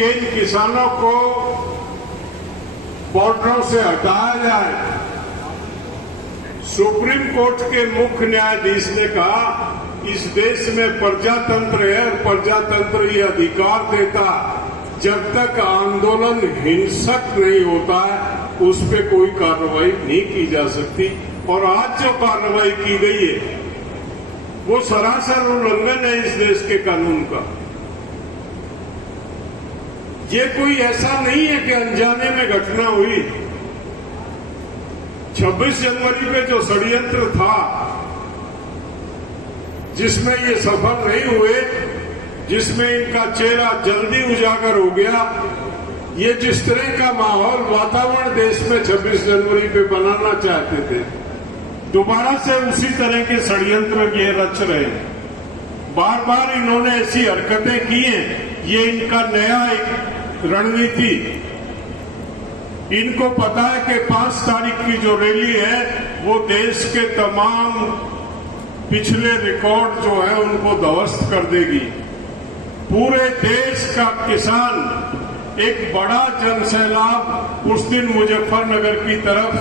कि इन किसानों को बॉर्डरों से हटाया जाए। सुप्रीम कोर्ट के मुख्य न्यायाधीश ने कहा इस देश में प्रजातंत्र है और प्रजातंत्र ये अधिकार देता जब तक आंदोलन हिंसक नहीं होता है उस पर कोई कार्रवाई नहीं की जा सकती। और आज जो कार्रवाई की गई है वो सरासर उल्लंघन है इस देश के कानून का। ये कोई ऐसा नहीं है कि अनजाने में घटना हुई। 26 जनवरी पे जो षड्यंत्र था जिसमें ये सफल नहीं हुए, जिसमें इनका चेहरा जल्दी उजागर हो गया, ये जिस तरह का माहौल वातावरण देश में 26 जनवरी पे बनाना चाहते थे, दोबारा से उसी तरह के षड्यंत्र ये रच रहे हैं। बार बार इन्होंने ऐसी हरकतें की हैं, ये इनका नया एक रणनीति। इनको पता है कि 5 तारीख की जो रैली है वो देश के तमाम पिछले रिकॉर्ड जो है उनको ध्वस्त कर देगी। पूरे देश का किसान एक बड़ा जनसैलाब उस दिन मुजफ्फरनगर की तरफ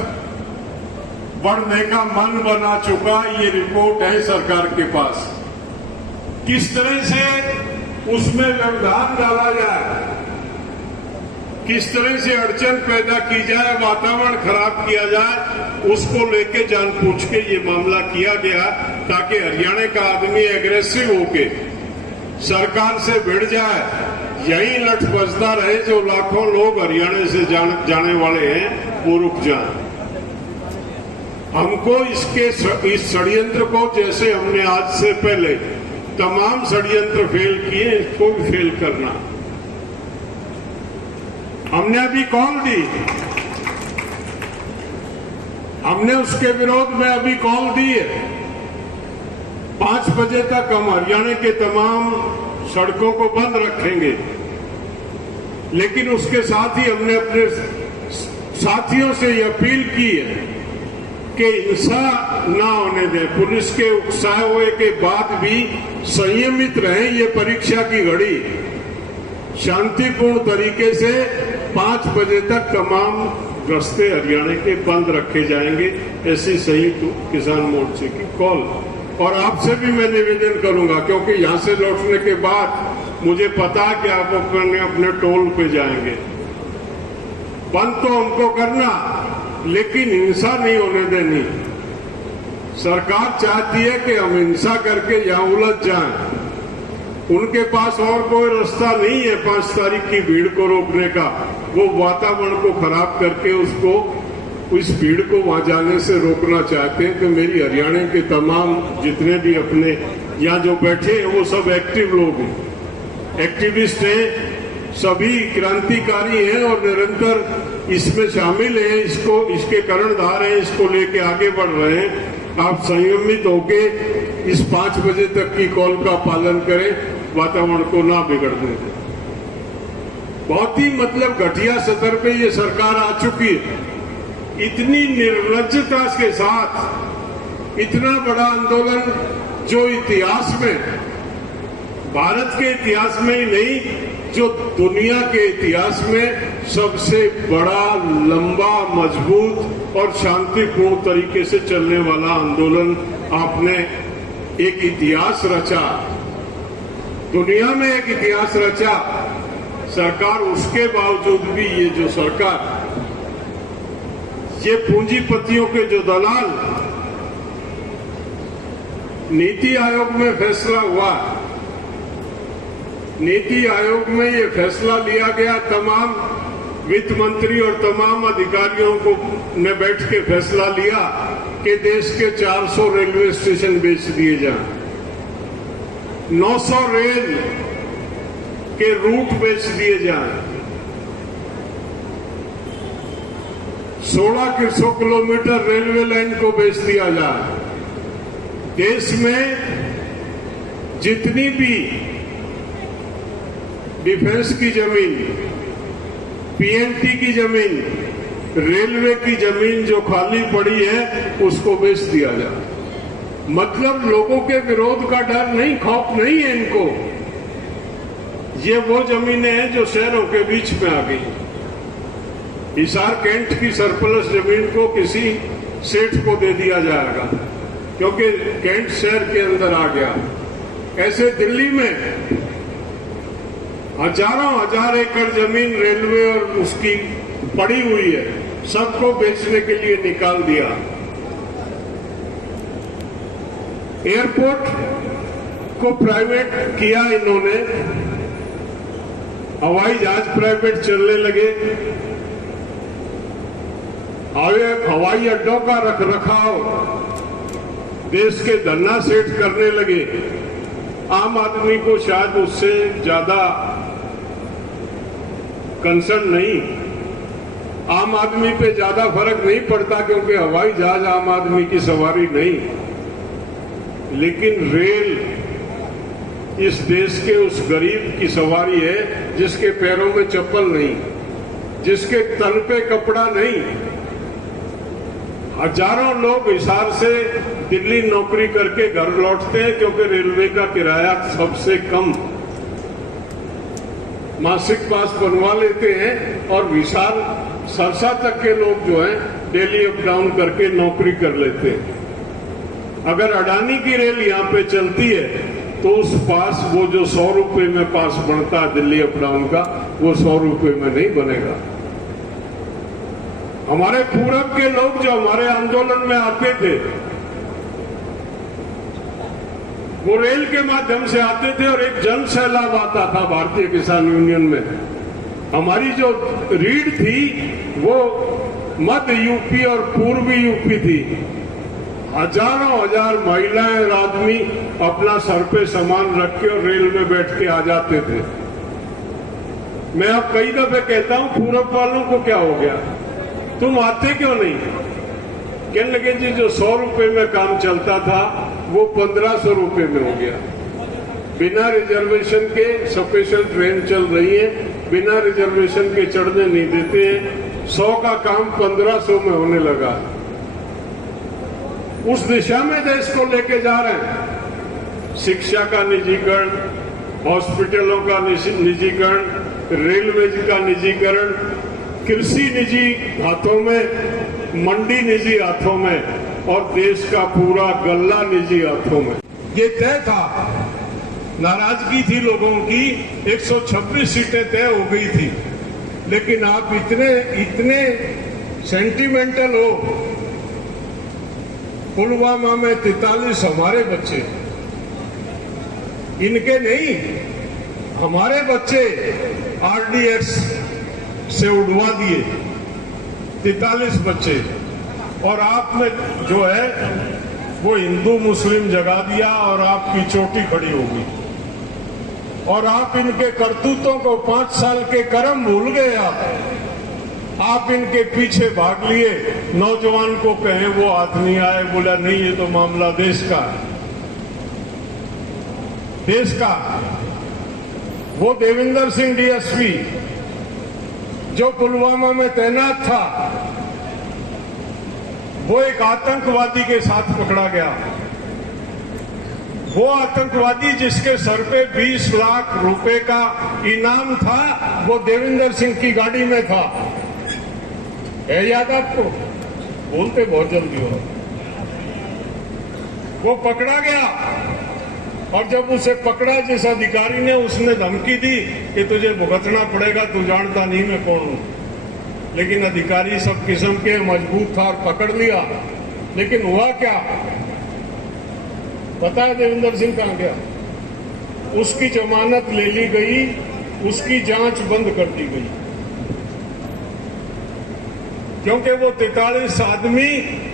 बढ़ने का मन बना चुका। ये रिपोर्ट है सरकार के पास। किस तरह से उसमें व्यवधान डाला जाए, किस तरह से अड़चन पैदा की जाए, वातावरण खराब किया जाए, उसको लेके जानबूझ के ये मामला किया गया ताकि हरियाणा का आदमी एग्रेसिव होके सरकार से भिड़ जाए, यही लठ बजता रहे। जो लाखों लोग हरियाणा से जाने वाले हैं वो रुक जाएं। हमको इस षड्यंत्र को, जैसे हमने आज से पहले तमाम षड्यंत्र फेल किए, इसको भी फेल करना। हमने अभी कॉल दी, हमने उसके विरोध में अभी कॉल दी है। 5 बजे तक हम हरियाणा के तमाम सड़कों को बंद रखेंगे, लेकिन उसके साथ ही हमने अपने साथियों से ये अपील की है कि हिंसा ना होने दें। पुलिस के उकसाए हुए के बाद भी संयमित रहें। ये परीक्षा की घड़ी शांतिपूर्ण तरीके से 5 बजे तक तमाम रास्ते हरियाणा के बंद रखे जाएंगे। ऐसी संयुक्त किसान मोर्चे की कॉल। और आपसे भी मैं निवेदन करूंगा, क्योंकि यहां से लौटने के बाद मुझे पता है कि आप अपने टोल पे जाएंगे। बंद तो हमको करना, लेकिन हिंसा नहीं होने देनी। सरकार चाहती है कि हम हिंसा करके यहां उलझ जाएं। उनके पास और कोई रास्ता नहीं है 5 तारीख की भीड़ को रोकने का। वो वातावरण को खराब करके उसको, इस भीड़ को वहां जाने से रोकना चाहते हैं। तो मेरी हरियाणा के तमाम जितने भी अपने यहाँ जो बैठे हैं वो सब एक्टिव लोग हैं, एक्टिविस्ट हैं, सभी क्रांतिकारी हैं और निरंतर इसमें शामिल हैं। इसके कर्णधार हैं, इसको लेके आगे बढ़ रहे हैं। आप संयमित होके इस 5 बजे तक की कॉल का पालन करें, वातावरण को ना बिगड़ने दें। बहुत ही घटिया स्तर पे ये सरकार आ चुकी है। इतनी निर्लज्जता के साथ इतना बड़ा आंदोलन जो इतिहास में, भारत के इतिहास में ही नहीं, जो दुनिया के इतिहास में सबसे बड़ा, लंबा, मजबूत और शांतिपूर्ण तरीके से चलने वाला आंदोलन आपने एक इतिहास रचा, दुनिया में एक इतिहास रचा। सरकार उसके बावजूद भी ये जो सरकार, ये पूंजीपतियों के जो दलाल, नीति आयोग में फैसला हुआ, नीति आयोग में ये फैसला लिया गया, तमाम वित्त मंत्री और तमाम अधिकारियों को ने बैठ के फैसला लिया कि देश के 400 रेलवे स्टेशन बेच दिए जाएं, 900 रेल के रूट बेच दिए जाएं, 1600 किलोमीटर रेलवे लाइन को बेच दिया जाए। देश में जितनी भी डिफेंस की जमीन, पीएनटी की जमीन, रेलवे की जमीन जो खाली पड़ी है उसको बेच दिया जाए। मतलब लोगों के विरोध का डर नहीं, खौफ नहीं है इनको। ये वो जमीनें हैं जो शहरों के बीच में आ गई। हिसार कैंट की सरप्लस जमीन को किसी सेठ को दे दिया जाएगा क्योंकि कैंट शहर के अंदर आ गया। ऐसे दिल्ली में हजारों हजार एकड़ जमीन रेलवे और उसकी पड़ी हुई है, सबको बेचने के लिए निकाल दिया। एयरपोर्ट को प्राइवेट किया इन्होंने, हवाई जहाज प्राइवेट चलने लगे, हवाई अड्डों का रखरखाव देश के धन्ना सेठ करने लगे। आम आदमी को शायद उससे ज्यादा कंसर्न नहीं, आम आदमी पे ज्यादा फर्क नहीं पड़ता क्योंकि हवाई जहाज आम आदमी की सवारी नहीं, लेकिन रेल इस देश के उस गरीब की सवारी है जिसके पैरों में चप्पल नहीं, जिसके तन पे कपड़ा नहीं। हजारों लोग हिसार से दिल्ली नौकरी करके घर लौटते हैं क्योंकि रेलवे का किराया सबसे कम, मासिक पास बनवा लेते हैं और हिसार सरसा तक के लोग जो हैं डेली अप डाउन करके नौकरी कर लेते हैं। अगर अडानी की रेल यहां पे चलती है तो उस पास वो जो 100 रुपए में पास बनता है दिल्ली अप डाउन का, वो 100 रुपए में नहीं बनेगा। हमारे पूरब के लोग जो हमारे आंदोलन में आते थे वो रेल के माध्यम से आते थे और एक जन सैलाब आता था भारतीय किसान यूनियन में। हमारी जो रीढ़ थी वो मध्य यूपी और पूर्वी यूपी थी। हजारों हजार महिलाएं और आदमी अपना सर पे सामान रख के और रेल में बैठ के आ जाते थे। मैं अब कई दफे कहता हूं पूरब वालों को क्या हो गया, तुम आते क्यों नहीं? कहने लगे जी जो 100 रुपए में काम चलता था वो 1500 रुपए में हो गया। बिना रिजर्वेशन के स्पेशल ट्रेन चल रही है, बिना रिजर्वेशन के चढ़ने नहीं देते हैं। 100 का काम 1500 में होने लगा। उस दिशा में देश को लेके जा रहे हैं। शिक्षा का निजीकरण, हॉस्पिटलों का निजीकरण, रेलवे का निजीकरण, कृषि निजी हाथों में, मंडी निजी हाथों में और देश का पूरा गल्ला निजी हाथों में। ये तय था, नाराजगी थी लोगों की, 126 सीटें तय हो गई थी, लेकिन आप इतने सेंटिमेंटल हो। पुलवामा में 43 हमारे बच्चे, इनके नहीं, हमारे बच्चे आरडीएक्स से उड़वा दिए 43 बच्चे, और आपने जो है वो हिंदू मुस्लिम जगा दिया और आपकी चोटी खड़ी होगी। और आप इनके करतूतों को 5 साल के कर्म भूल गए। आप इनके पीछे भाग लिए। नौजवान को कहें वो आदमी आए, बोला नहीं ये तो मामला देश का है, देश का। वो देविंदर सिंह डीएसपी जो पुलवामा में तैनात था, वो एक आतंकवादी के साथ पकड़ा गया। वो आतंकवादी जिसके सर पे 20 लाख रुपए का इनाम था, वो देविंदर सिंह की गाड़ी में था। है याद आपको? बोलते बहुत जल्दी हो। वो पकड़ा गया और जब उसे पकड़ा जिस अधिकारी ने, उसने धमकी दी कि तुझे भुगतना पड़ेगा, तू जानता नहीं मैं कौन हूं। लेकिन अधिकारी सब किस्म के मजबूत था और पकड़ लिया। लेकिन हुआ क्या पता है? देविंदर सिंह कहां गया? उसकी जमानत ले ली गई, उसकी जांच बंद कर दी गई, क्योंकि वो 43 आदमी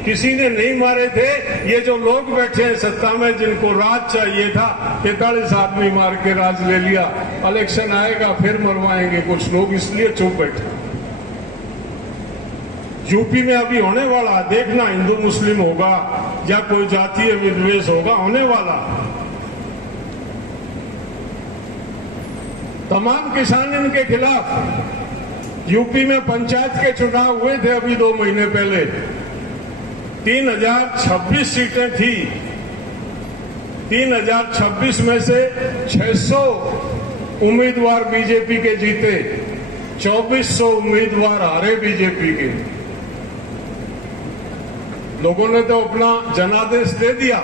किसी ने नहीं मारे थे। ये जो लोग बैठे हैं सत्ता में, जिनको राज चाहिए था, 43 आदमी मार के राज ले लिया। इलेक्शन आएगा फिर मरवाएंगे कुछ लोग, इसलिए चुप बैठे। यूपी में अभी होने वाला, देखना, हिंदू मुस्लिम होगा या कोई जातीय विद्वेष होगा, होने वाला। तमाम किसान इनके खिलाफ। यूपी में पंचायत के चुनाव हुए थे अभी 2 महीने पहले, 3026 सीटें थी। 3026 में से 600 उम्मीदवार बीजेपी के जीते, 2400 उम्मीदवार हारे बीजेपी के। लोगों ने तो अपना जनादेश दे दिया,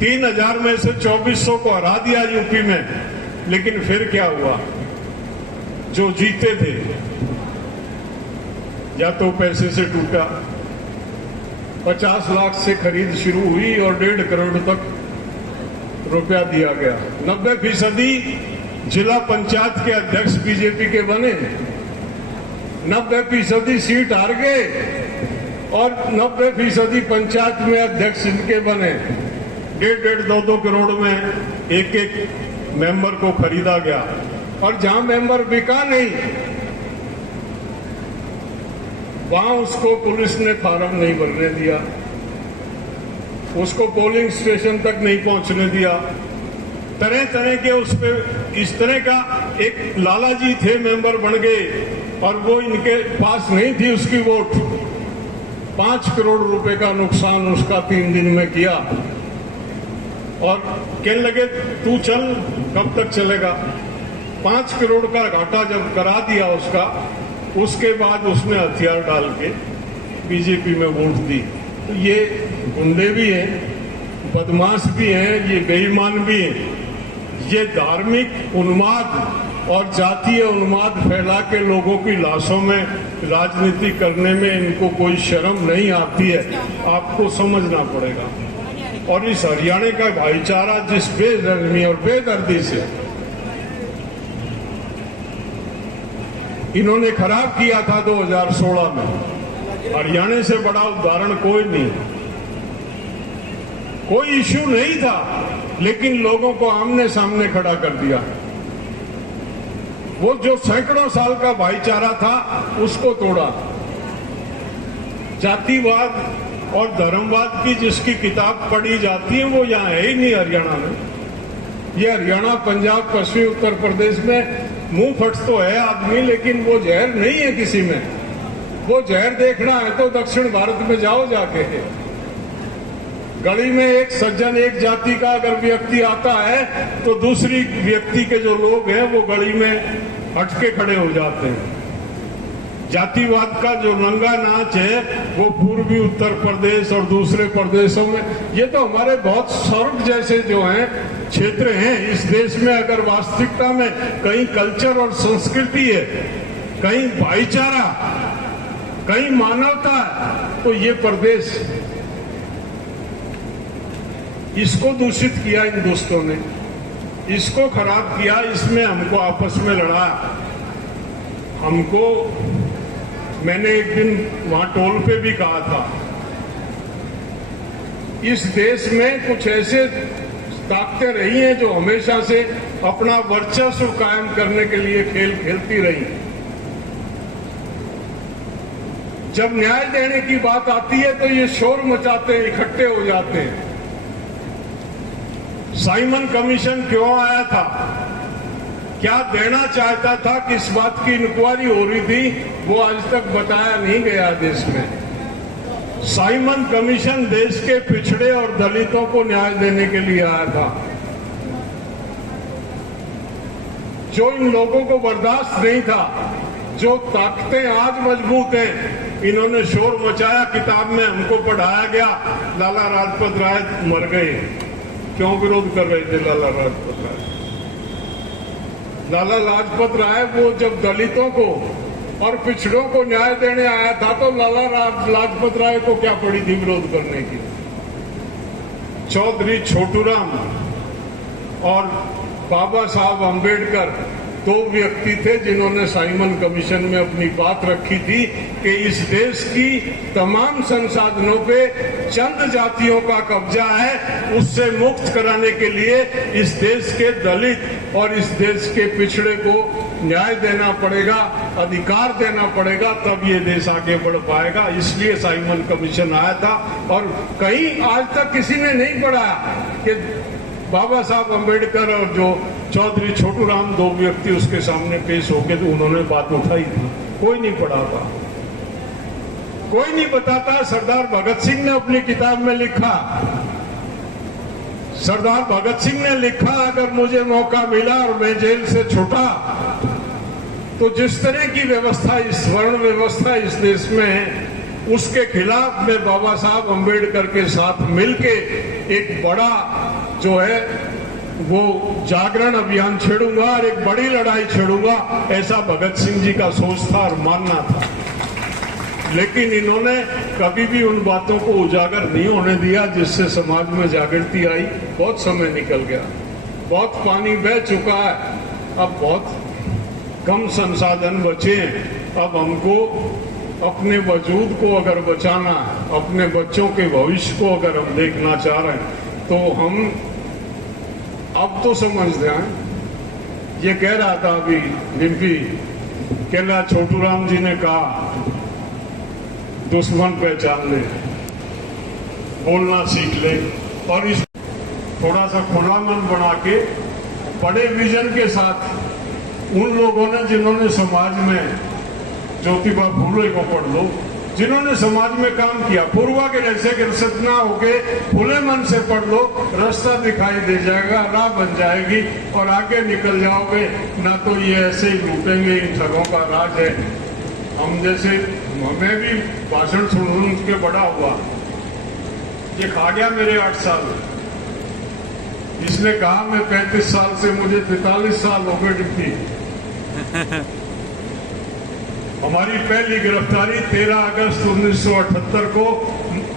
3000 में से 2400 को हरा दिया यूपी में। लेकिन फिर क्या हुआ? जो जीते थे या तो पैसे से टूटा, 50 लाख से खरीद शुरू हुई और 1.5 करोड़ तक रुपया दिया गया। 90% जिला पंचायत के अध्यक्ष बीजेपी के बने, 90% सीट हार गए और 90% पंचायत में अध्यक्ष इनके बने। 1.5 2 करोड़ में एक मेंबर को खरीदा गया। और जहां मेंबर बिका नहीं, वहां उसको पुलिस ने फार्म नहीं भरने दिया, उसको पोलिंग स्टेशन तक नहीं पहुंचने दिया। तरह तरह के उस पे इस तरह का एक लालाजी थे, मेंबर बन गए और वो इनके पास नहीं थी उसकी वोट। 5 करोड़ रुपए का नुकसान उसका 3 दिन में किया और कहने लगे तू चल, कब तक चलेगा। 5 करोड़ का घाटा जब करा दिया उसका, उसके बाद उसने हथियार डाल के बीजेपी में वोट दी। तो ये गुंडे भी हैं, बदमाश भी हैं, ये बेईमान भी हैं। ये धार्मिक उन्माद और जातीय उन्माद फैला के लोगों की लाशों में राजनीति करने में इनको कोई शर्म नहीं आती है, आपको समझना पड़ेगा। और इस हरियाणा का भाईचारा जिस बेरहमी और बेदर्दी से इन्होंने खराब किया था 2016 में, हरियाणा से बड़ा उदाहरण कोई नहीं। कोई इश्यू नहीं था, लेकिन लोगों को आमने सामने खड़ा कर दिया। वो जो सैकड़ों साल का भाईचारा था उसको तोड़ा। जातिवाद और धर्मवाद की जिसकी किताब पढ़ी जाती है वो यहाँ है ही नहीं हरियाणा में। ये हरियाणा, पंजाब, पश्चिमी उत्तर प्रदेश में मुंह फट तो है आदमी, लेकिन वो जहर नहीं है किसी में। वो जहर देखना है तो दक्षिण भारत में जाओ जाके। गली में एक सज्जन, एक जाति का अगर व्यक्ति आता है तो दूसरी व्यक्ति के जो लोग हैं वो गली में हटके खड़े हो जाते हैं। जातिवाद का जो नंगा नाच है वो पूर्वी उत्तर प्रदेश और दूसरे प्रदेशों में, ये तो हमारे बहुत स्वर्ग जैसे जो हैं क्षेत्र हैं इस देश में। अगर वास्तविकता में कहीं कल्चर और संस्कृति है, कहीं भाईचारा, कहीं मानवता है, तो ये प्रदेश। इसको दूषित किया इन दोस्तों ने, इसको खराब किया, इसमें हमको आपस में लड़ा। हमको, मैंने एक दिन वहां टोल पे भी कहा था, इस देश में कुछ ऐसे ताकतें रही हैं जो हमेशा से अपना वर्चस्व कायम करने के लिए खेल खेलती रही। जब न्याय देने की बात आती है तो ये शोर मचाते हैं, इकट्ठे हो जाते हैं। साइमन कमीशन क्यों आया था, क्या देना चाहता था, किस बात की इंक्वायरी हो रही थी, वो आज तक बताया नहीं गया देश में। साइमन कमीशन देश के पिछड़े और दलितों को न्याय देने के लिए आया था। जो इन लोगों को बर्दाश्त नहीं था, जो ताकतें आज मजबूत हैं, इन्होंने शोर मचाया। किताब में हमको पढ़ाया गया लाला लाजपत राय मर गए, क्यों विरोध कर रहे थे लाला लाजपत राय? लाला लाजपत राय वो जब दलितों को और पिछड़ों को न्याय देने आया था तो लाला लाजपत राय को क्या पड़ी थी विरोध करने की? चौधरी छोटूराम और बाबा साहब अंबेडकर दो व्यक्ति थे जिन्होंने साइमन कमीशन में अपनी बात रखी थी कि इस देश की तमाम संसाधनों पे चंद जातियों का कब्जा है, उससे मुक्त कराने के लिए इस देश के दलित और इस देश के पिछड़े को न्याय देना पड़ेगा, अधिकार देना पड़ेगा, तब ये देश आगे बढ़ पाएगा। इसलिए साइमन कमीशन आया था। और कहीं आज तक किसी ने नहीं पढ़ा कि बाबा साहब अंबेडकर और जो चौधरी छोटूराम दो व्यक्ति उसके सामने पेश होके तो उन्होंने बात उठाई थी। कोई नहीं पढ़ा था, कोई नहीं बताता। सरदार भगत सिंह ने अपनी किताब में लिखा, सरदार भगत सिंह ने लिखा, अगर मुझे मौका मिला और मैं जेल से छूटा तो जिस तरह की व्यवस्था, इस वर्ण व्यवस्था इस देश में है, उसके खिलाफ मैं बाबा साहब अम्बेडकर के साथ मिलके एक बड़ा जो है वो जागरण अभियान छेड़ूंगा और एक बड़ी लड़ाई छेड़ूंगा, ऐसा भगत सिंह जी का सोच था और मानना था। लेकिन इन्होंने कभी भी उन बातों को उजागर नहीं होने दिया जिससे समाज में जागृति आई। बहुत समय निकल गया, बहुत पानी बह चुका है, अब बहुत कम संसाधन बचे हैं। अब हमको अपने वजूद को अगर बचाना है, अपने बच्चों के भविष्य को अगर हम देखना चाह रहे हैं, तो हम अब तो समझते हैं। ये कह रहा था अभी डिम्पी, कह रहा छोटू राम जी ने कहा दुश्मन पहचान ले, बोलना सीख ले, और इस थोड़ा सा खुला मन बना के बड़े विजन के साथ उन लोगों ने जिन्होंने समाज में, ज्योतिबा फूले को पढ़ लो, जिन्होंने समाज में काम किया, पूर्वा के जैसे गिरसत ना होके खुले मन से पढ़ लो, रास्ता दिखाई दे जाएगा, राह बन जाएगी और आगे निकल जाओगे। ना तो ये ऐसे ही लूटेंगे, इन ठगों का राज है। हम जैसे, मैं भी भाषण सुन के बड़ा हुआ, ये खा गया मेरे 8 साल। इसने कहा मैं 35 साल से, मुझे 43 साल हो गए डिप्टी। हमारी पहली गिरफ्तारी 13 अगस्त 1978 को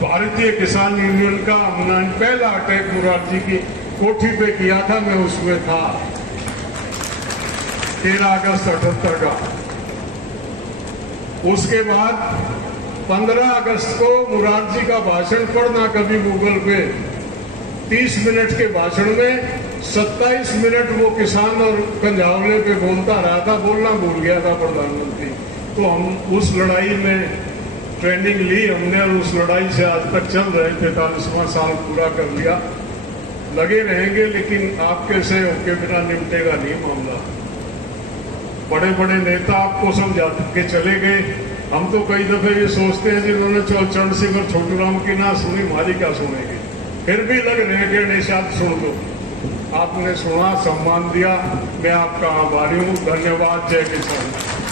भारतीय किसान यूनियन का हमने पहला अटैक मुरारजी की कोठी पे किया था, मैं उसमें था 13 अगस्त 78 का। उसके बाद 15 अगस्त को मुरारजी का भाषण पढ़ना कभी गूगल पे, 30 मिनट के भाषण में 27 मिनट वो किसान और कंझावले पे बोलता रहा था, बोलना भूल गया था प्रधानमंत्री। तो हम उस लड़ाई में ट्रेनिंग ली हमने और उस लड़ाई से आज तक चल रहे, 43वां साल पूरा कर लिया। लगे रहेंगे, लेकिन आपके सहयोग के बिना निपटेगा नहीं मामला। बड़े बड़े नेता आपको समझा के चले गए। हम तो कई दफे ये सोचते हैं जिन्होंने चरण सिंह और छोटू राम की ना सुनी, हमारी क्या सुनेंगे। फिर भी लग रहे हैं कि निशाद सुन दो। आपने सुना, सम्मान दिया, मैं आपका आभारी हूँ। धन्यवाद। जय किसान।